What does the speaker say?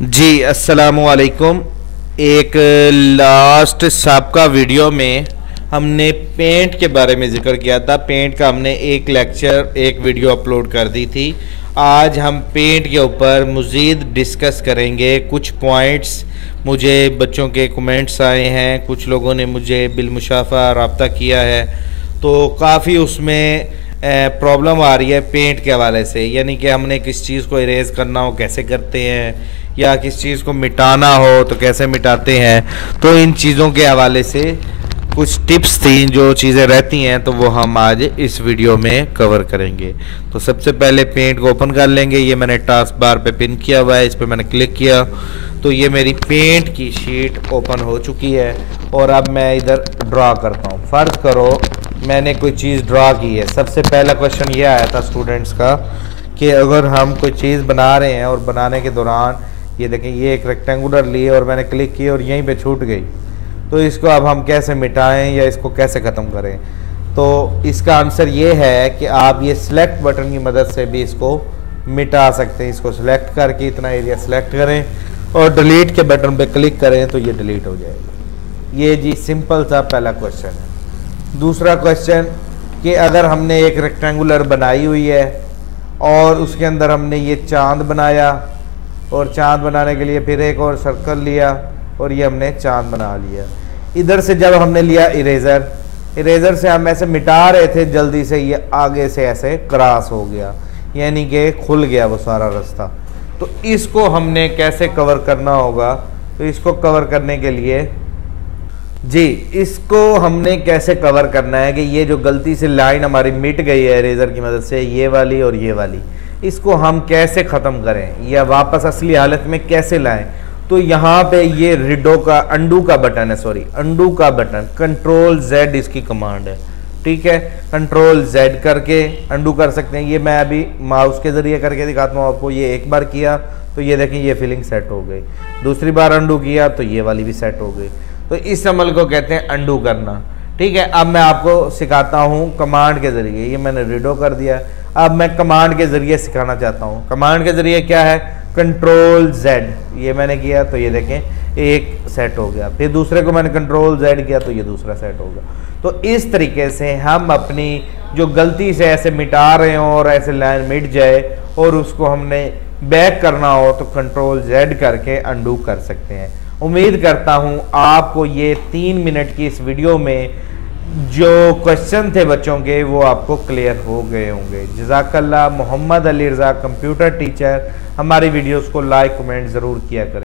जी अस्सलामु अलैकुम। एक लास्ट सबका वीडियो में हमने पेंट के बारे में ज़िक्र किया था। पेंट का हमने एक लेक्चर एक वीडियो अपलोड कर दी थी। आज हम पेंट के ऊपर मज़ीद डिस्कस करेंगे। कुछ पॉइंट्स मुझे बच्चों के कमेंट्स आए हैं, कुछ लोगों ने मुझे बिलमुशाफा रब्ता किया है, तो काफ़ी उसमें प्रॉब्लम आ रही है पेंट के हवाले से। यानी कि हमने किस चीज़ को इरेज़ करना हो कैसे करते हैं, या किस चीज़ को मिटाना हो तो कैसे मिटाते हैं। तो इन चीज़ों के हवाले से कुछ टिप्स थी, जो चीज़ें रहती हैं, तो वो हम आज इस वीडियो में कवर करेंगे। तो सबसे पहले पेंट को ओपन कर लेंगे। ये मैंने टास्क बार पे पिन किया हुआ है, इस पर मैंने क्लिक किया तो ये मेरी पेंट की शीट ओपन हो चुकी है। और अब मैं इधर ड्रा करता हूँ। फ़र्ज़ करो मैंने कोई चीज़ ड्रा की है। सबसे पहला क्वेश्चन ये आया था स्टूडेंट्स का कि अगर हम कोई चीज़ बना रहे हैं और बनाने के दौरान ये देखें, ये एक रेक्टेंगुलर लिए और मैंने क्लिक किया और यहीं पे छूट गई, तो इसको अब हम कैसे मिटाएं या इसको कैसे ख़त्म करें। तो इसका आंसर ये है कि आप ये सिलेक्ट बटन की मदद से भी इसको मिटा सकते हैं। इसको सिलेक्ट करके इतना एरिया सिलेक्ट करें और डिलीट के बटन पे क्लिक करें तो ये डिलीट हो जाएगा। ये जी सिंपल सा पहला क्वेश्चन है। दूसरा क्वेश्चन कि अगर हमने एक रेक्टेंगुलर बनाई हुई है और उसके अंदर हमने ये चांद बनाया और चांद बनाने के लिए फिर एक और सर्कल लिया और ये हमने चांद बना लिया। इधर से जब हमने लिया इरेज़र से हम ऐसे मिटा रहे थे जल्दी से, ये आगे से ऐसे क्रॉस हो गया, यानी कि खुल गया वो सारा रास्ता। तो इसको हमने कैसे कवर करना होगा, तो इसको कवर करने के लिए जी इसको हमने कैसे कवर करना है कि ये जो गलती से लाइन हमारी मिट गई है इरेज़र की मदद से, ये वाली और ये वाली, इसको हम कैसे ख़त्म करें या वापस असली हालत में कैसे लाएं। तो यहाँ पे ये रिडो का अंडू का बटन है, सॉरी अंडू का बटन, कंट्रोल Z इसकी कमांड है, ठीक है। कंट्रोल Z करके अंडू कर सकते हैं। ये मैं अभी माउस के ज़रिए करके दिखाता हूँ आपको। ये एक बार किया तो ये देखें ये फीलिंग सेट हो गई, दूसरी बार अंडू किया तो ये वाली भी सेट हो गई। तो इस अमल को कहते हैं अंडू करना, ठीक है। अब मैं आपको सिखाता हूँ कमांड के ज़रिए। ये मैंने रिडो कर दिया, अब मैं कमांड के ज़रिए सिखाना चाहता हूँ। कमांड के ज़रिए क्या है, कंट्रोल Z, ये मैंने किया तो ये देखें एक सेट हो गया, फिर दूसरे को मैंने कंट्रोल Z किया तो ये दूसरा सेट हो गया। तो इस तरीके से हम अपनी जो गलती से ऐसे मिटा रहे हों और ऐसे लाइन मिट जाए और उसको हमने बैक करना हो तो कंट्रोल Z करके अंडू कर सकते हैं। उम्मीद करता हूँ आपको ये 3 मिनट की इस वीडियो में जो क्वेश्चन थे बच्चों के वो आपको क्लियर हो गए होंगे। जज़ाकल्लाह। Mohammad Ali Raza computer teacher. हमारी वीडियोस को लाइक कमेंट ज़रूर किया करें।